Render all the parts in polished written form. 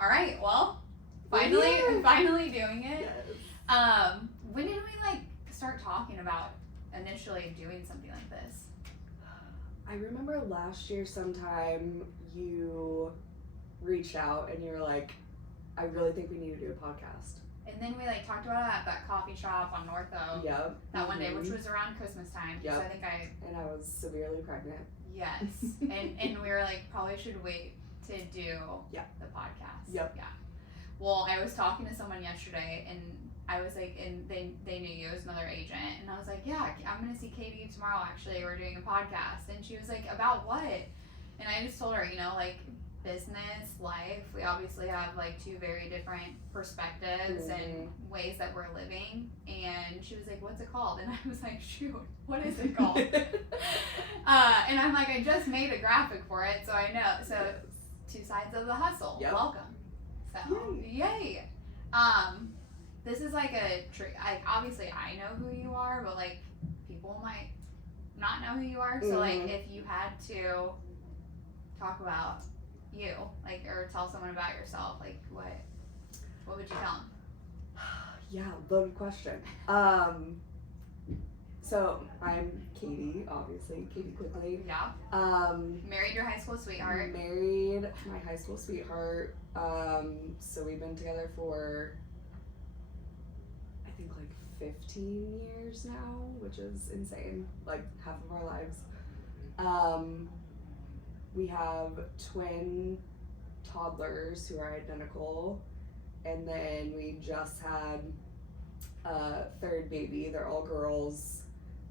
All right. Well, finally doing it. Yes. When did we like start talking about initially doing something like this? I remember last year sometime you reached out and you were like, I really think we need to do a podcast. And then we like talked about it at that coffee shop on North Oak. Yep. That one day, which was around Christmas time. Yep. So I think And I was severely pregnant. Yes. and we were like, probably should wait to do the podcast. Yep. Yeah. Well, I was talking to someone yesterday and I was like, and they knew you as another agent, and I was like, yeah, I'm gonna see Katie tomorrow. Actually, we're doing a podcast, and she was like, about what? And I just told her, like business, life. We obviously have like two very different perspectives and ways that we're living. And she was like, "What's it called?" And I was like, "Shoot, what is it called?" And I'm like, I just made a graphic for it, so I know. So two sides of the hustle. Yep. Welcome. So yay. This is like a trick. Obviously I know who you are, but like people might not know who you are. So like if you had to talk about you, like, or tell someone about yourself, like what would you tell them? Yeah, loaded question. So I'm Katie, obviously, Katie Quickly. Yeah. Married your high school sweetheart. Married my high school sweetheart. So we've been together for I think like 15 years now, which is insane. Like half of our lives. We have twin toddlers who are identical, and then we just had a third baby. They're all girls,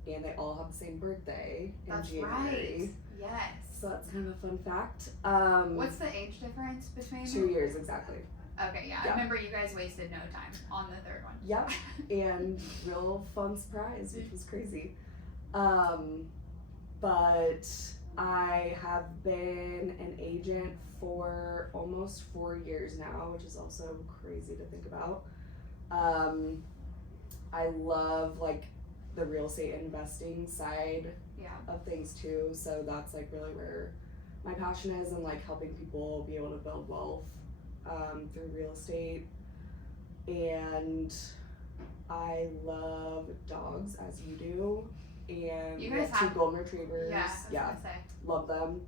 and they all have the same birthday in January. Right. Yes. So that's kind of a fun fact. What's the age difference between 2 years exactly. Okay, yeah. I remember you guys wasted no time on the third one. Yep. And real fun surprise, which was crazy. But I have been an agent for almost 4 years now, which is also crazy to think about. I love like the real estate investing side of things too, so that's like really where my passion is, and like helping people be able to build wealth through real estate. And I love dogs, as you do, and you we guys have 2 golden retrievers. Yeah. Love them.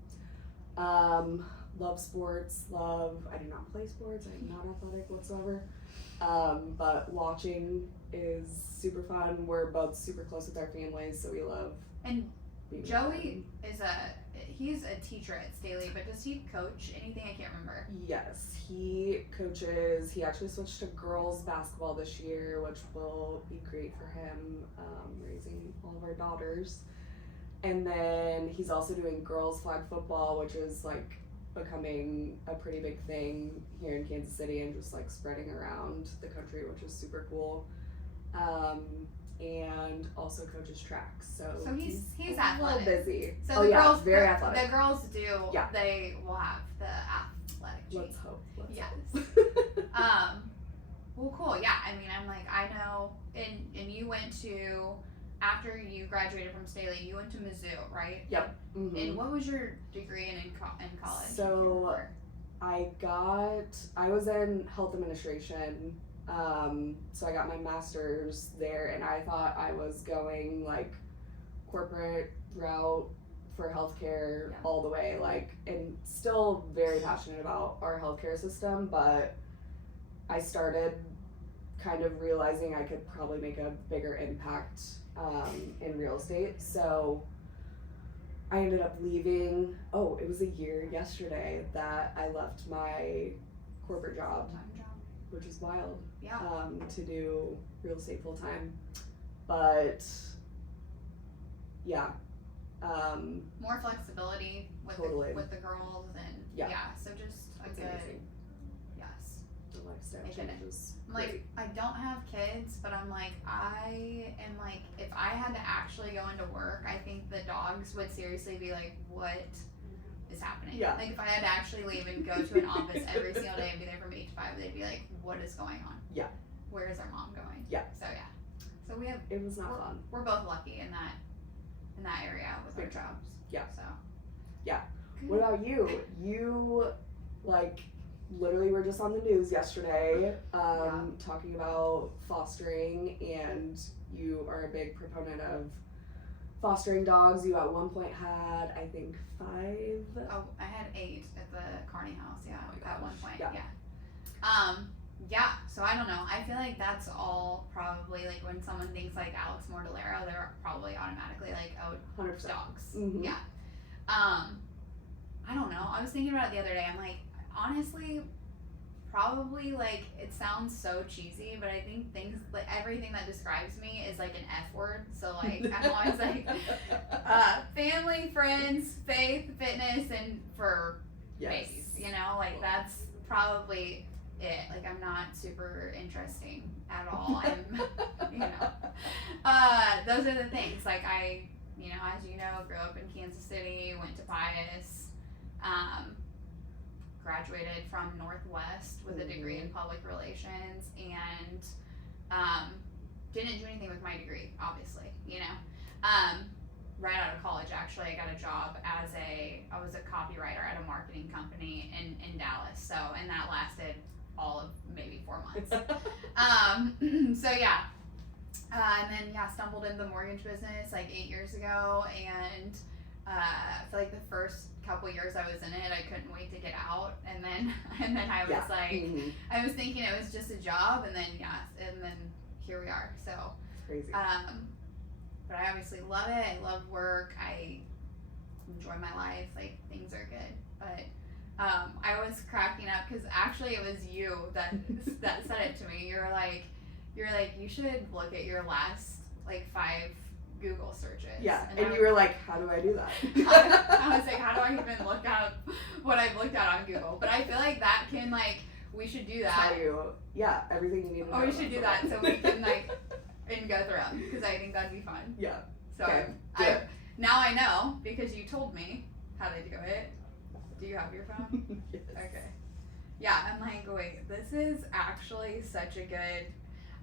Love sports. I do not play sports. I'm not athletic whatsoever. But watching is super fun. We're both super close with our families, so we love. And Joey he's a teacher at Staley, but does he coach anything? I can't remember. Yes, he coaches. He actually switched to girls basketball this year, which will be great for him, raising all of our daughters. And then he's also doing girls flag football, which is like becoming a pretty big thing here in Kansas City and just like spreading around the country, which is super cool. And also coaches track. So he's a little athletic. Busy. So the girls, very athletic. The girls do. Yeah. They will have the athletic gene. Let's hope. Well, cool. Yeah. I mean, I'm like, I know, and you went to, after you graduated from Staley, you went to Mizzou, right? Yep. Mm-hmm. And what was your degree in college? So I was in health administration. So I got my master's there, and I thought I was going like corporate route for healthcare all the way, like, and still very passionate about our healthcare system, but I started kind of realizing I could probably make a bigger impact in real estate. So I ended up leaving. It was a year yesterday that I left my corporate job, which is wild. Yeah. To do real estate full time, but more flexibility with the girls, and so just a good amazing. Yes. The lifestyle changes. I'm like, I don't have kids, but I'm like, I am like, if I had to actually go into work, I think the dogs would seriously be like, what is happening? Yeah. Like if I had to actually leave and go to an office every single day and be there from 8 to 5, they'd be like, what is going on? Yeah. Where is our mom going? Yeah. So So it was not fun. We're both lucky in that area with our jobs. Yeah. So. Yeah. Good. What about you? You like literally were just on the news yesterday, talking about fostering, and you are a big proponent of fostering dogs. You at one point had, I think, 5. Oh, I had 8 at the Carney house. Yeah, Oh my at one gosh, point. yeah. Yeah. So I don't know. I feel like that's all probably like when someone thinks like Alex Mortellero, they're probably automatically like, oh, 100%. dogs. Mm-hmm. Yeah. I don't know. I was thinking about it the other day. I'm like, honestly, probably like it sounds so cheesy, but I think things like everything that describes me is like an F word. So like I'm always like family, friends, faith, fitness, and for babies. You know, like that's probably it. Like I'm not super interesting at all. I'm, you know, those are the things. Like I, you know, as you know, grew up in Kansas City, went to Pius. Graduated from Northwest with a degree in public relations, and didn't do anything with my degree, obviously, you know. Right out of college, actually, I got a job I was a copywriter at a marketing company in Dallas, so, and that lasted all of maybe 4 months. So yeah, and then stumbled into the mortgage business like 8 years ago, and for like the first couple years I was in it, I couldn't wait to get out, and then I was like, I was thinking it was just a job, and then here we are. So it's crazy. But I obviously love it. I love work. I enjoy my life. Like things are good, but I was cracking up because actually it was you that said it to me. You're like you should look at your last like 5 Google searches. Yeah, and you were like, how do I do that? I was like, how do I even look up what I've looked at on Google? But I feel like that can like, we should do that. Tell you, everything you need to know. Oh, we should do that so we can like, and go through them, because I think that'd be fun. Yeah. So okay. Now I know, because you told me how to do it. Do you have your phone? Yes. Okay. Yeah, I'm like, wait, this is actually such a good.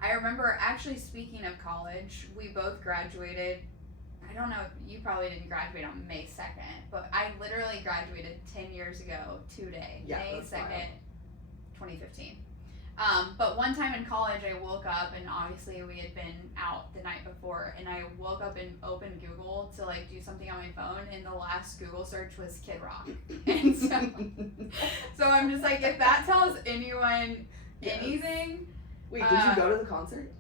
I remember actually, speaking of college, we both graduated. I don't know, you probably didn't graduate on May 2nd, but I literally graduated 10 years ago today, May 2nd, 2015. But one time in college, I woke up, and obviously we had been out the night before, and I woke up and opened Google to like do something on my phone, and the last Google search was Kid Rock. And so I'm just like, if that tells anyone anything. Wait, did you go to the concert?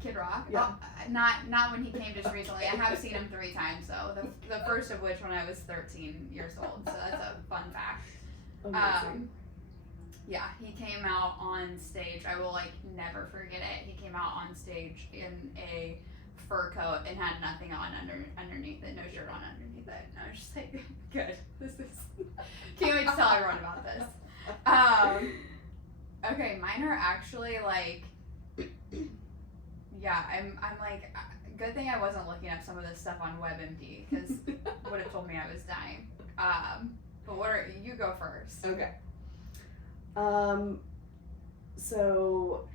Kid Rock? Yeah. Not when he came just recently. I have seen him 3 times though. The first of which when I was 13 years old. So that's a fun fact. Amazing. Yeah, he came out on stage. I will like never forget it. He came out on stage in a fur coat and had nothing on underneath it, no shirt on underneath it. And I was just like, good. This is can't wait to tell everyone about this. Okay, mine are actually like, yeah, I'm like, good thing I wasn't looking up some of this stuff on WebMD, because would have told me I was dying. But you go first. Okay. So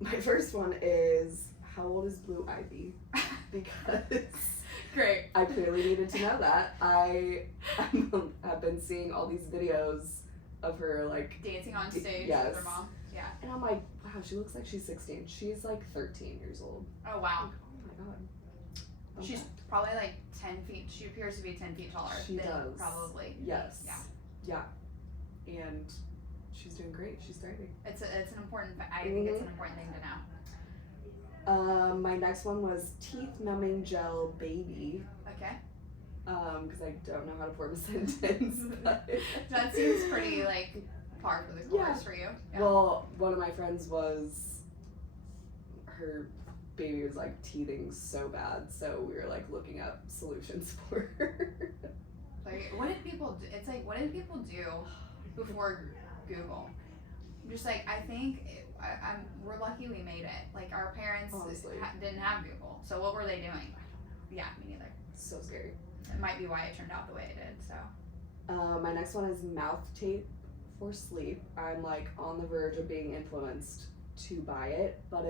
my first one is, how old is Blue Ivy? Because great. I clearly needed to know that. I have been seeing all these videos of her like dancing on stage yes. with her mom. Yeah. And I'm like, wow, she looks like she's 16. She's like 13 years old. Oh wow. Like, oh my god. Okay. She's probably like 10 feet. She appears to be 10 feet taller. She than does. Probably. Yes. Yeah. Yeah. And she's doing great. She's thriving. It's an important. I think it's an important thing to know. My next one was teeth numbing gel baby. Okay. Because I don't know how to form a sentence. That seems pretty like par for the course for you. Yeah. Well, one of my friends her baby was like teething so bad, so we were like looking up solutions for her. Like, what did people do? It's like, what did people do before Google? I'm just like, I think we're lucky we made it. Like, our parents didn't have Google, so what were they doing? Yeah, me neither. So scary. It might be why it turned out the way it did. So. My next one is mouth tape for sleep. I'm like on the verge of being influenced to buy it, but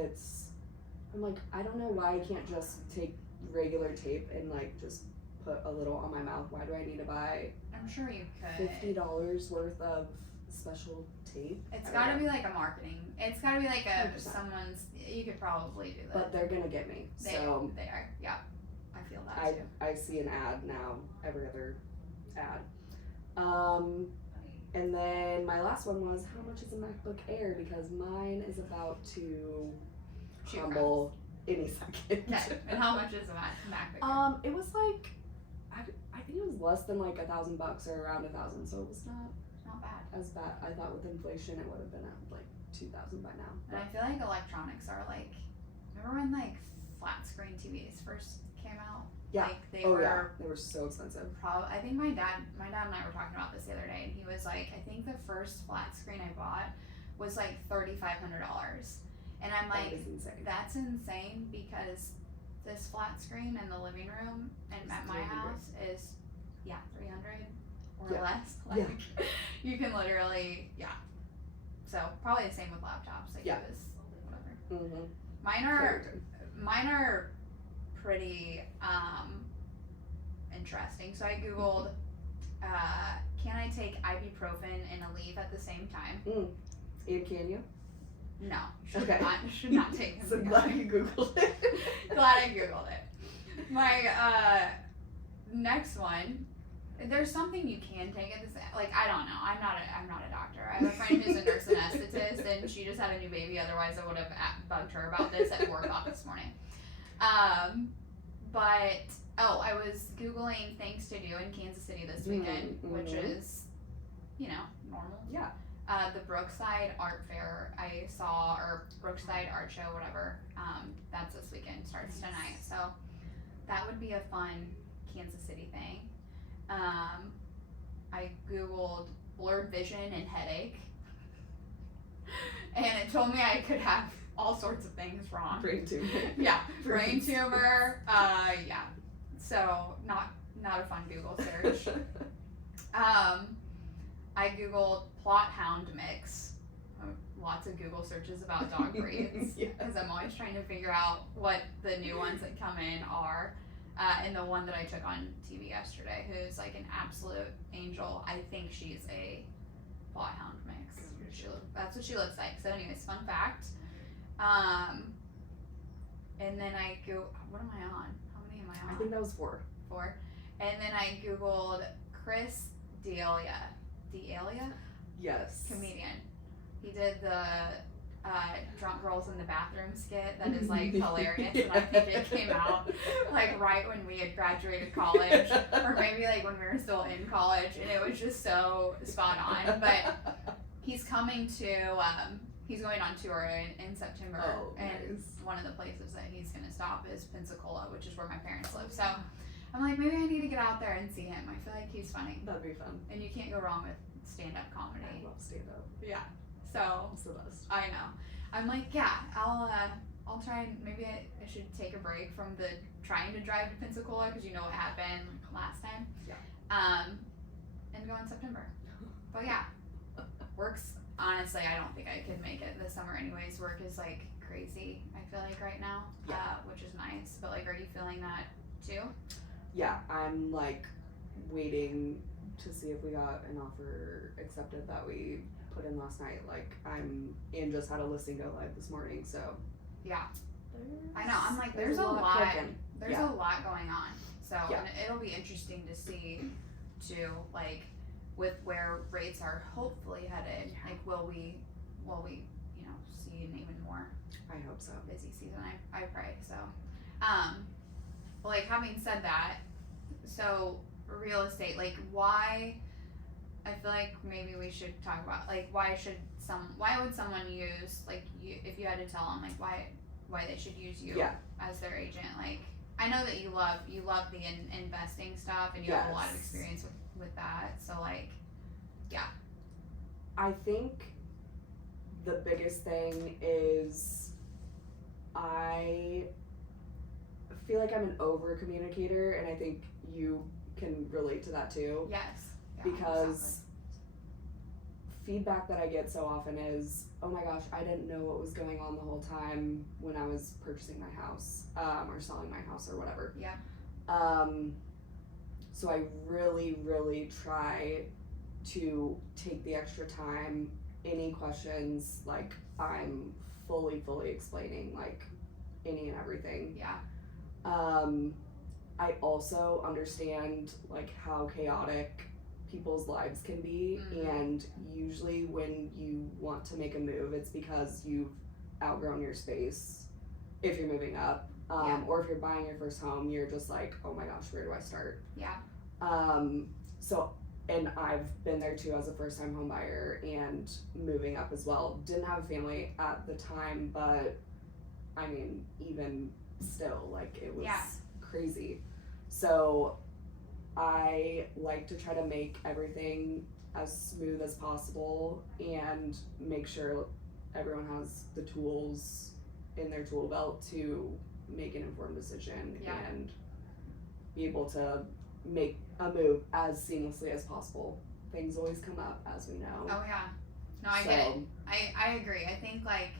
I'm like, I don't know why I can't just take regular tape and like just put a little on my mouth. Why do I need to buy I'm sure you could. $50 worth of special tape. It's I got to don't be know. like a marketing. It's got to be like a 100%. someone's. You could probably do that. But they're gonna get me. They are. Yeah, I feel that too. I see an ad now, every other ad. And then my last one was, how much is a MacBook Air? Because mine is about to crumble any second. Okay, and how much is a MacBook Air? It was like, I think it was less than like $1,000 or around 1,000, so it was Not bad. as bad. I thought with inflation it would have been at like 2,000 by now. And I feel like electronics are like, remember when like flat screen TVs first came out? Yeah. Like they Yeah, they were so expensive. I think my dad and I were talking about this the other day, and he was like, I think the first flat screen I bought was like $3,500, and I'm like, That is insane. that's insane because this flat screen in the living room and It's at my 300. house is 300 or Yeah. less. Yeah. Like you can literally So probably the same with laptops. Like Yeah. it was whatever. Mm-hmm. Mine are pretty interesting. So I googled, can I take ibuprofen and Aleve at the same time? And can you? No, Okay. should not take them So together. glad you Googled it. Glad I googled it. My next one. There's something you can take at the same. Like I don't know. I'm not a doctor. I have a friend who's a nurse anesthetist, and she just had a new baby. Otherwise, I would have bugged her about this at 4:00 this morning. But I was googling things to do in Kansas City this weekend, which is, normal. Yeah. The Brookside Art Fair I saw, or Brookside Art Show, whatever. That's this weekend. Starts tonight, so that would be a fun Kansas City thing. I googled blurred vision and headache, and it told me I could have all sorts of things wrong. Brain tumor. Yeah, brain tumor. Yeah. So not a fun Google search. I googled plot hound mix. Lots of Google searches about dog breeds because I'm always trying to figure out what the new ones that come in are. And the one that I took on TV yesterday, who's like an absolute angel. I think she's a plot hound mix. That's what she looks like. So, anyways, fun fact. And then I go. What am I on? How many am I on? I think that was 4. 4. And then I googled Chris D'Elia. D'Elia? Yes. Comedian. He did the drunk girls in the bathroom skit that is like hilarious, and I think it came out like right when we had graduated college, or maybe like when we were still in college, and it was just so spot on. But he's coming to he's going on tour in September, and nice. one of the places that he's gonna stop is Pensacola, which is where my parents live. So I'm like, maybe I need to get out there and see him. I feel like he's funny, That'd be fun. and you can't go wrong with stand-up comedy. I love stand-up. Yeah. So It's the best. I know. I'm like, I'll try and maybe I should take a break from the trying to drive to Pensacola because you know what happened last time. Yeah. And go in September. But yeah, work's honestly, I don't think I could make it this summer anyways. Work is like crazy, I feel like right now, which is nice. But like, are you feeling that too? Yeah, I'm like waiting to see if we got an offer accepted that we put in last night. Like and just had a listing go live this morning, so yeah. I know. I'm like, there's a lot. There's a lot going on. So and it'll be interesting to see too, like with where rates are hopefully headed. Like, will we see an even more I hope so. busy season? I pray so. Like having said that, so real estate, like why? I feel like maybe we should talk about like why would someone use like you if you had to tell them like why they should use you as their agent. Like I know that you love the investing stuff and you have a lot of experience with that, so like I think the biggest thing is I feel like I'm an over communicator, and I think you can relate to that too. Yes. Yeah, because feedback that I get so often is, oh my gosh, I didn't know what was going on the whole time when I was purchasing my house, or selling my house or whatever. Yeah. So I really, really try to take the extra time. Any questions, like, I'm fully explaining, like, any and everything. Yeah. I also understand, like, how chaotic people's lives can be, and usually when you want to make a move, it's because you've outgrown your space if you're moving up, or if you're buying your first home, you're just like, oh my gosh, where do I start? Yeah. So, and I've been there too as a first time home buyer and moving up as well. Didn't have a family at the time, but I mean, even still, like, it was crazy. So I like to try to make everything as smooth as possible and make sure everyone has the tools in their tool belt to make an informed decision and be able to make a move as seamlessly as possible. Things always come up, as we know. Oh yeah. No, I get it. I agree. I think, like,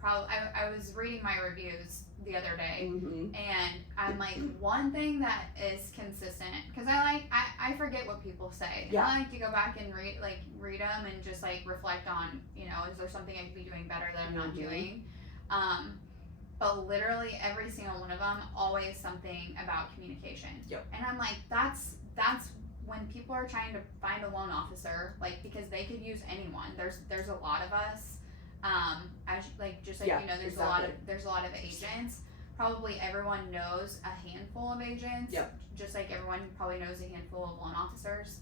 probably I was reading my reviews the other day, and I'm like, one thing that is consistent, because I forget what people say. Yeah. I like to go back and read them and just, like, reflect on, you know, is there something I could be doing better that I'm not doing. But literally every single one of them, always something about communication. Yep. And I'm like, that's when people are trying to find a loan officer, like, because they could use anyone. There's a lot of us. You know, there's a lot of agents. Probably everyone knows a handful of agents. Yep. Just like everyone probably knows a handful of loan officers.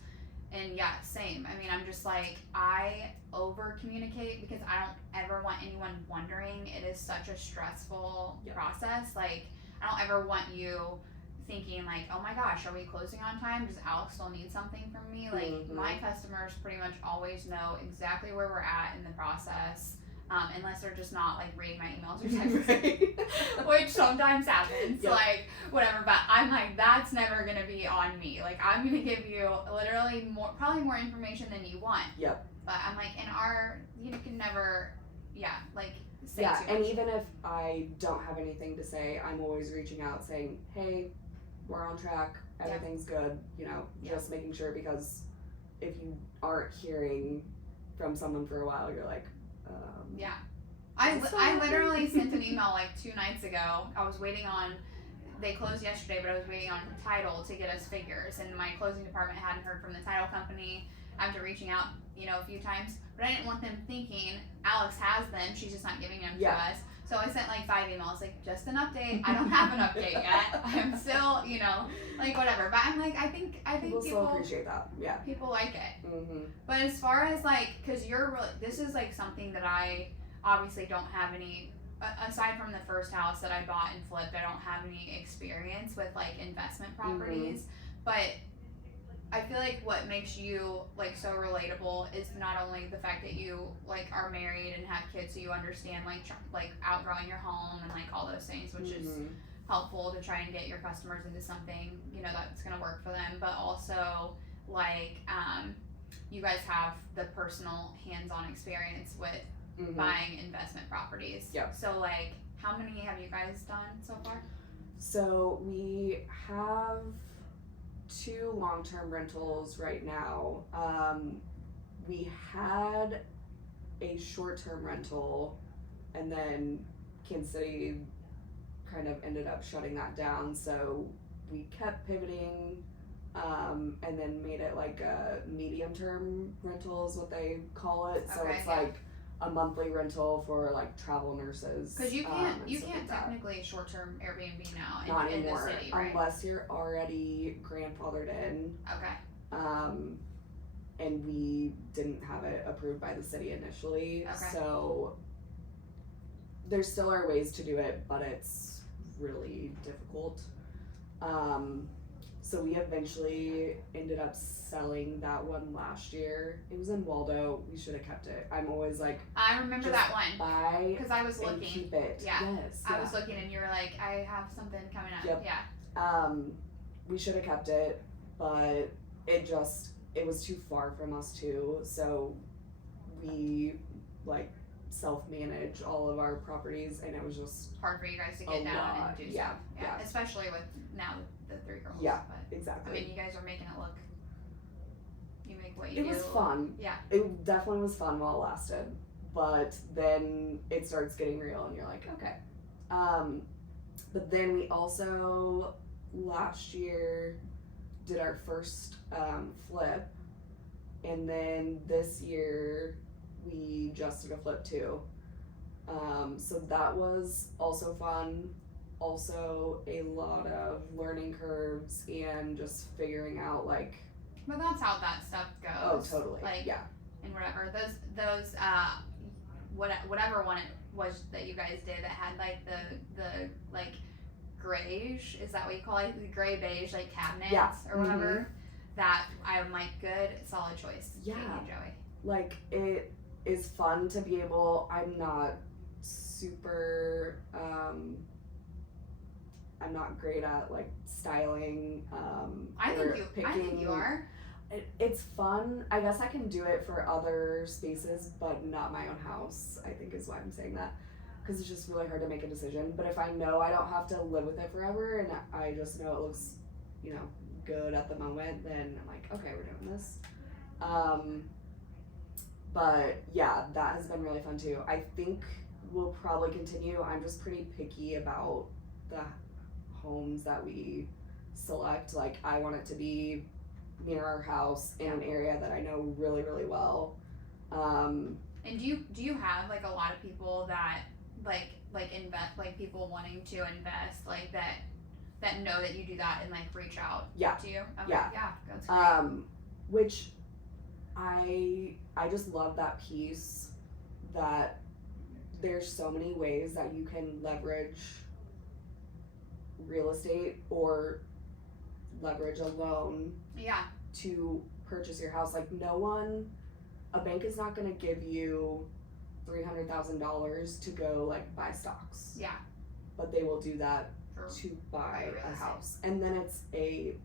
And yeah, same. I mean, I'm just like, I over communicate because I don't ever want anyone wondering. It is such a stressful process. Like, I don't ever want you thinking, like, oh my gosh, are we closing on time? Does Alex still need something from me? Like, my customers pretty much always know exactly where we're at in the process. Unless they're just not, like, reading my emails or texting, which sometimes happens, like, whatever, but I'm like, that's never gonna be on me. Like, I'm gonna give you literally probably more information than you want. Yep. But I'm like, you can never, like, say too much. And even if I don't have anything to say, I'm always reaching out saying, hey, we're on track, everything's good, you know, just making sure, because if you aren't hearing from someone for a while, you're like, I literally sent an email like 2 nights ago. I was waiting on, they closed yesterday, but I was waiting on title to get us figures, and my closing department hadn't heard from the title company. After reaching out, you know, a few times, but I didn't want them thinking Alex has them, she's just not giving them to us. So I sent like 5 emails, like, just an update. I don't have an update yet. I'm still, you know, like, whatever. But I'm like, I think people still appreciate that. Yeah. People like it. But as far as, like, because this is like something that I obviously don't have any, aside from the first house that I bought and flipped, I don't have any experience with, like, investment properties. But I feel like what makes you, like, so relatable is not only the fact that you, like, are married and have kids, so you understand, like outgrowing your home and, like, all those things, which is helpful to try and get your customers into something, you know, that's gonna work for them. But also, like, you guys have the personal hands-on experience with buying investment properties. Yep. So, like, how many have you guys done so far? So we have 2 long-term rentals right now. We had a short-term rental, and then Kansas City kind of ended up shutting that down, so we kept pivoting, and then made it like a medium-term rental is what they call it. So it's like a monthly rental for, like, travel nurses. Because you can't technically short-term Airbnb now in the city, right? Unless you're already grandfathered in. Okay. And we didn't have it approved by the city initially. Okay. So there still are ways to do it, but it's really difficult. So we eventually ended up selling that one last year. It was in Waldo. We should have kept it. I'm always like, I remember that one. Buy because I was and looking. keep it. Yeah. Yes. I was looking, and you were like, I have something coming up. Yep. Yeah. We should have kept it, but it was too far from us too. So we, like, self-manage all of our properties, and it was just hard for you guys to get down and do stuff. Yeah. Especially with now the 3 girls. Yeah, but, exactly. I mean, you guys are making it look You make what you do. It was fun. Yeah. It definitely was fun while it lasted. But then it starts getting real and you're like, okay. But then we also, last year, did our first flip. And then this year, we just did a flip too. So that was also fun. Also a lot of learning curves and just figuring out like. But that's how that stuff goes. Oh, totally. Like, yeah. And whatever those whatever one it was that you guys did that had like the like grayish, is that what you call it? The gray beige like cabinets or whatever. Mm-hmm. That I'm like, good, solid choice. Yeah. Thank you, Joey. Like it is fun to be able. I'm not super. I'm not great at like styling. I think you are. It's fun. I guess I can do it for other spaces, but not my own house, I think is why I'm saying that. Because it's just really hard to make a decision. But if I know I don't have to live with it forever and I just know it looks, good at the moment, then I'm like, okay, we're doing this. But yeah, that has been really fun too. I think we'll probably continue. I'm just pretty picky about the homes that we select. Like, I want it to be near our house in an area that I know really, really well. And do you have like a lot of people that like invest, like people wanting to invest, like that know that you do that and like reach out to you? Okay, yeah, that's great. Which I just love that piece that there's so many ways that you can leverage real estate or leverage a loan to purchase your house. Like a bank is not going to give you $300,000 to go like buy stocks. Yeah. But they will do that For to buy real a estate. house. And then it's a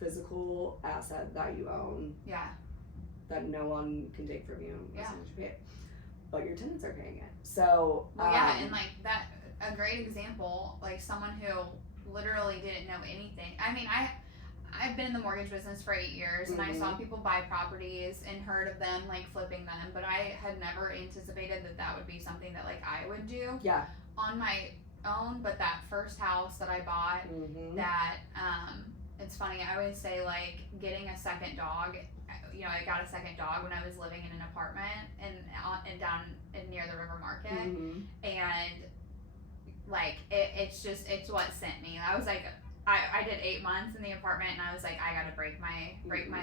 physical asset that you own. Yeah. That no one can take from you as Yeah. long as you pay it. But your tenants are paying it. So Well, yeah, and like that, a great example, like someone who literally didn't know anything. I mean, I've been in the mortgage business for 8 years, and I saw people buy properties and heard of them like flipping them, but I had never anticipated that would be something that like I would do on my own. But that first house that I bought, that it's funny, I always say like getting a second dog. I got a second dog when I was living in an apartment and down near the River Market, and like it's what sent me. I was like, I did 8 months in the apartment, and I was like, I gotta break my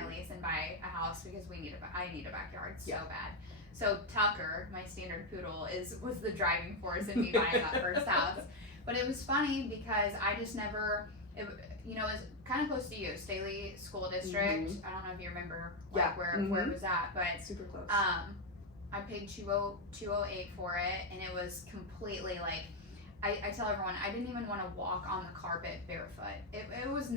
lease and buy a house because I need a backyard so bad. So Tucker, my standard poodle, was the driving force in me buying that first house. But it was funny because I just never, it was kind of close to you, Staley School District. I don't know if you remember where it was at, but super close. I paid $208 for it, and it was completely like, I tell everyone, I didn't even want to walk on the carpet barefoot. It was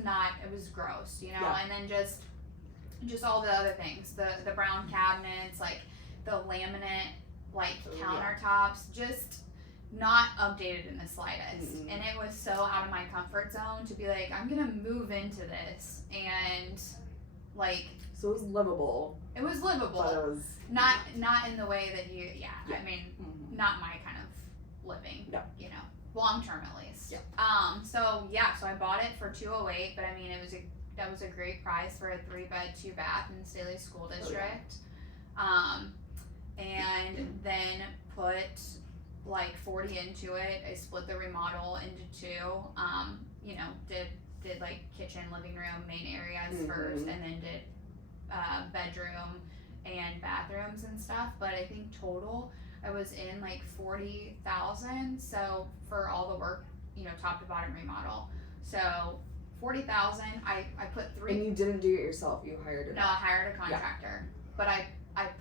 gross, and then just all the other things, the brown cabinets, like the laminate, like countertops, just not updated in the slightest. And it was so out of my comfort zone to be like, I'm gonna move into this, and like, so it was livable. It was livable, but it was not in the way that you I mean, not my kind of living, long term at least. So I bought it for $208, but I mean, that was a great price for a 3-bed 2-bath in Staley School District. And then put like 40 into it. I split the remodel into 2. Did like kitchen, living room, main areas first, and then did bedroom and bathrooms and stuff. But I think total I was in like $40,000. So for all the work, top to bottom remodel. So $40,000. I put 3. And you didn't do it yourself. You hired it. No, I hired a contractor. But I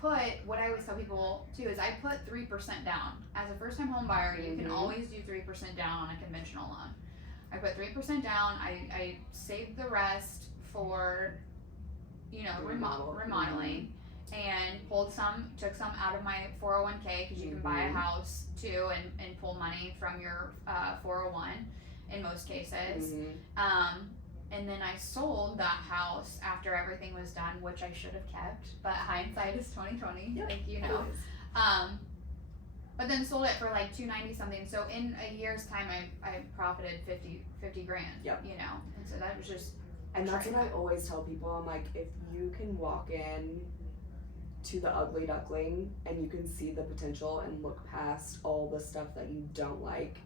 put, what I always tell people too is I put 3% down. As a first time home buyer, you can always do 3% down on a conventional loan. I put 3% down. I saved the rest for, remodeling, and took some out of my 401k, because you can buy a house too and pull money from your 401 in most cases. and then I sold that house after everything was done, which I should have kept, but hindsight is 2020, Yep. like, you know. But then sold it for like 290 something. So in a year's time, I profited 50 grand. Yep. You know, and so that was just. And that's what I always tell people. I'm like, if you can walk in to the ugly duckling and you can see the potential and look past all the stuff that you don't like,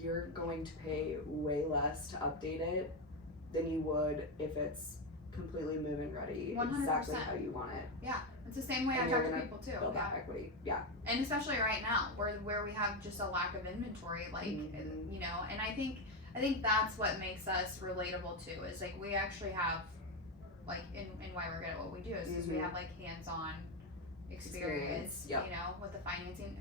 you're going to pay way less to update it than you would if it's completely move-in ready, 100%. exactly how you want it. Yeah, it's the same way And I you're talk to gonna people too. Build Yeah. that equity. Yeah. And especially right now, where we have just a lack of inventory, like Mhm. you know, and I think that's what makes us relatable too. Is like we actually have, like, in why we're good at what we do is because we Mhm. have like hands-on experience, Yep. you know, with the financing.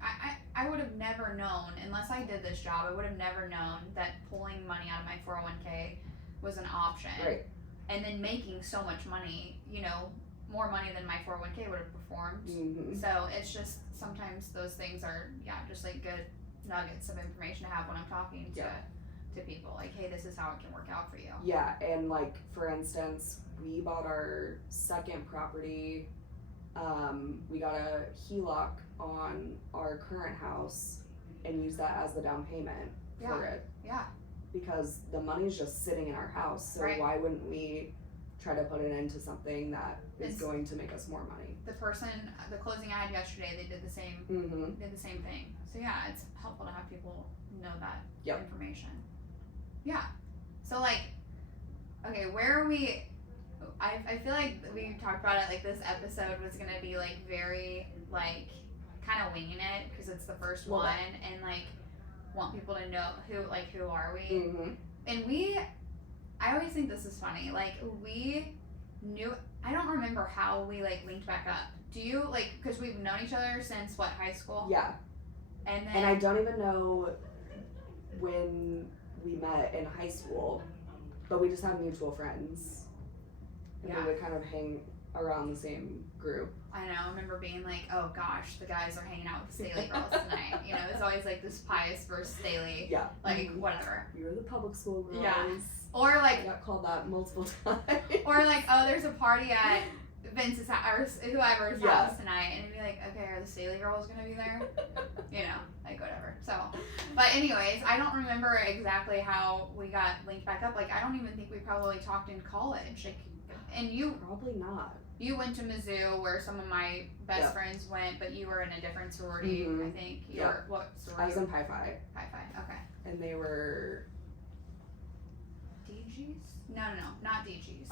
I would have never known, unless I did this job, I would have never known that pulling money out of my 401k was an option. Right. And then making so much money, you know, more money than my 401k would have performed. Mm-hmm. So it's just sometimes those things are, just like good nuggets of information to have when I'm talking to people. Like, hey, this is how it can work out for you. Yeah, and like for instance, we bought our second property. We got a HELOC on our current house and used that as the down payment for it. Yeah. Because the money's just sitting in our house, so Right. why wouldn't we try to put it into something that is It's- going to make us more money? The closing I had yesterday, they did the same. Mm-hmm. Did the same thing. So yeah, it's helpful to have people know that Yep. information. Yeah. So like, okay, where are we? I feel like we talked about it. Like this episode was gonna be like very like kind of winging it because it's the first Well, one and like want people to know who are we. Mm-hmm. And I always think this is funny. Like we knew. I don't remember how we like linked back up. Do you like because we've known each other since what, high school? Yeah. And then And I don't even know when we met in high school, but we just had mutual friends. And Yeah. we would kind of hang around the same group. I know, I remember being like, oh gosh, the guys are hanging out with the Staley girls tonight. You know, it's always like this Pius versus Staley. Yeah. Like, whatever. We were the public school girls. Yeah. Or I like, got called that multiple times. oh, there's a party at Vince's house, or whoever's Yeah. house tonight. And it'd be like, okay, are the Staley girls gonna be there? You know, like whatever. So, but anyways, I don't remember exactly how we got linked back up. Like, I don't even think we probably talked in college. Like, and Probably not. you went to Mizzou, where some of my best Yep. friends went, but you were in a different sorority, Mhm. I think. You Yep. were, what sorority? I was in Pi Phi, Pi Phi. Okay. and they were DGs? No, not DGs.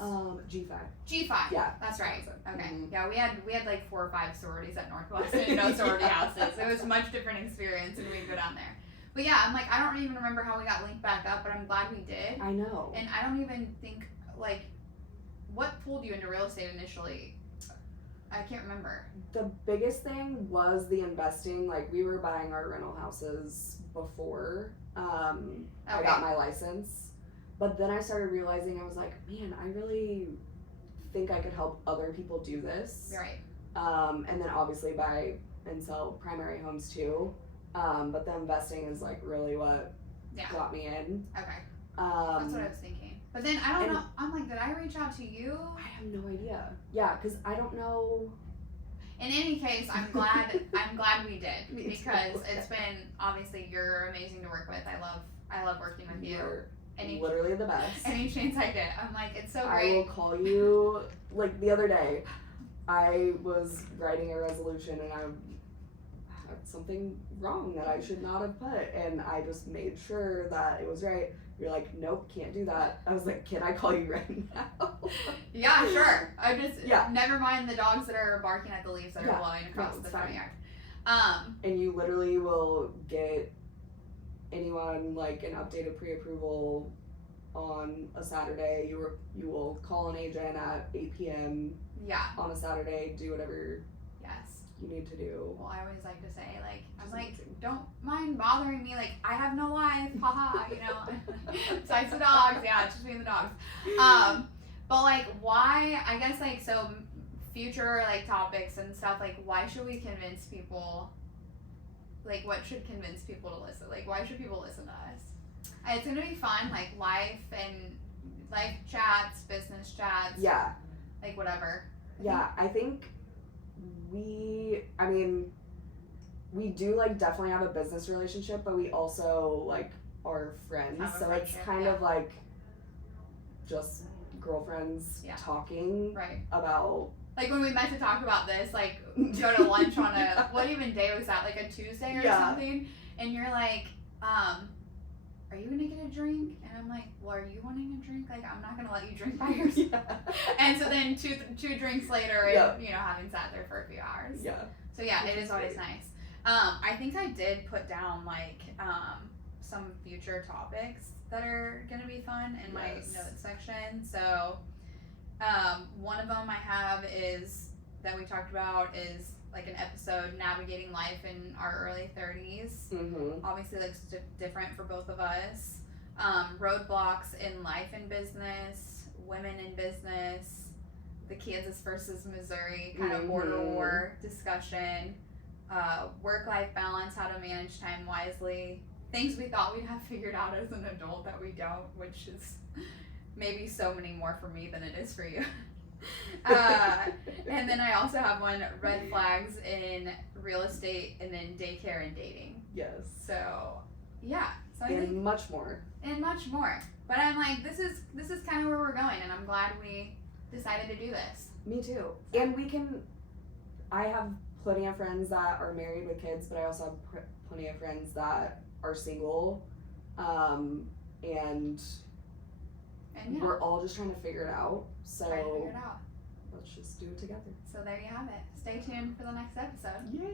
G5. G5. Yeah. That's right. That's it. Okay. Mhm. Yeah, we had like 4 or 5 sororities at Northwestern, no sorority houses. It was a much different experience, and we'd go down there. But yeah, I'm like, I don't even remember how we got linked back up, but I'm glad we did. I know. And I don't even think, like, what pulled you into real estate initially? I can't remember. The biggest thing was the investing. Like, we were buying our rental houses before I Okay. got my license. But then I started realizing, I was like, man, I really think I could help other people do this. Right. And then obviously buy and sell primary homes too. But the investing is like really what Yeah. got me in. Okay. That's what I was thinking. But then I don't and- know. I'm like, did I reach out to you? I have no idea. Yeah, because I don't know. In any case, I'm glad we did Me too. because it's been, obviously, you're amazing to work with. I love working with you. You're Any literally the best. any chance I get, I'm like, it's so I great. will call you. Like the other day, I was writing a resolution and I had something wrong that I should not have put, and I just made sure that it was right. You're like, nope, can't do that. I was like, can I call you right now? Yeah, sure. I just Yeah. never mind the dogs that are barking at the leaves that are Yeah. blowing across No, the it's front fine. yard. And you literally will get anyone like an updated pre-approval on a Saturday. You will call an agent at 8 p.m. Yeah. on a Saturday, do whatever Yes. you need to do. Well, I always like to say, like, I'm like, don't mind bothering me. Like, I have no life. Haha. You know. Besides the dogs. Yeah, it's just me and the dogs. But like, why? I guess like so. Future like topics and stuff. Like, why should we convince people? Like, what should convince people to listen? Like, why should people listen to us? It's gonna be fun. Like life and life chats, business chats, Yeah. like whatever. Yeah, I think I mean, we do like definitely have a business relationship, but we also like are friends. Have a So it's friendship, kind yeah. of like just girlfriends Yeah. talking Right. about Like when we met to talk about this, like go to lunch on a what even day was that? Like a Tuesday or Yeah. something? And you're like, are you gonna get a drink? And I'm like, well, are you wanting a drink? Like, I'm not gonna let you drink by yourself. Yeah. And so then two drinks later, and Yep. you know, having sat there for a few hours. Yeah. So yeah, Which it is is always great. nice. I think I did put down like some future topics that are gonna be fun in my Yes. notes section. So one of them I have is that we talked about is like an episode navigating life in our early 30s. Mm-hmm. Obviously, like different for both of us. Roadblocks in life and business, women in business, the Kansas versus Missouri kind of border war discussion, work-life balance, how to manage time wisely, things we thought we'd have figured out as an adult that we don't, which is maybe so many more for me than it is for you. And then I also have one, red flags in real estate and then daycare and dating. Yes. So yeah, so I And think much more. and much more. But I'm like, this is kind of where we're going, and I'm glad we decided to do this. Me too. And I have plenty of friends that are married with kids, but I also have plenty of friends that are single. And And yeah, we're all just trying to figure it out. So try to figure it out. let's just do it together. So there you have it. Stay tuned for the next episode. Yay!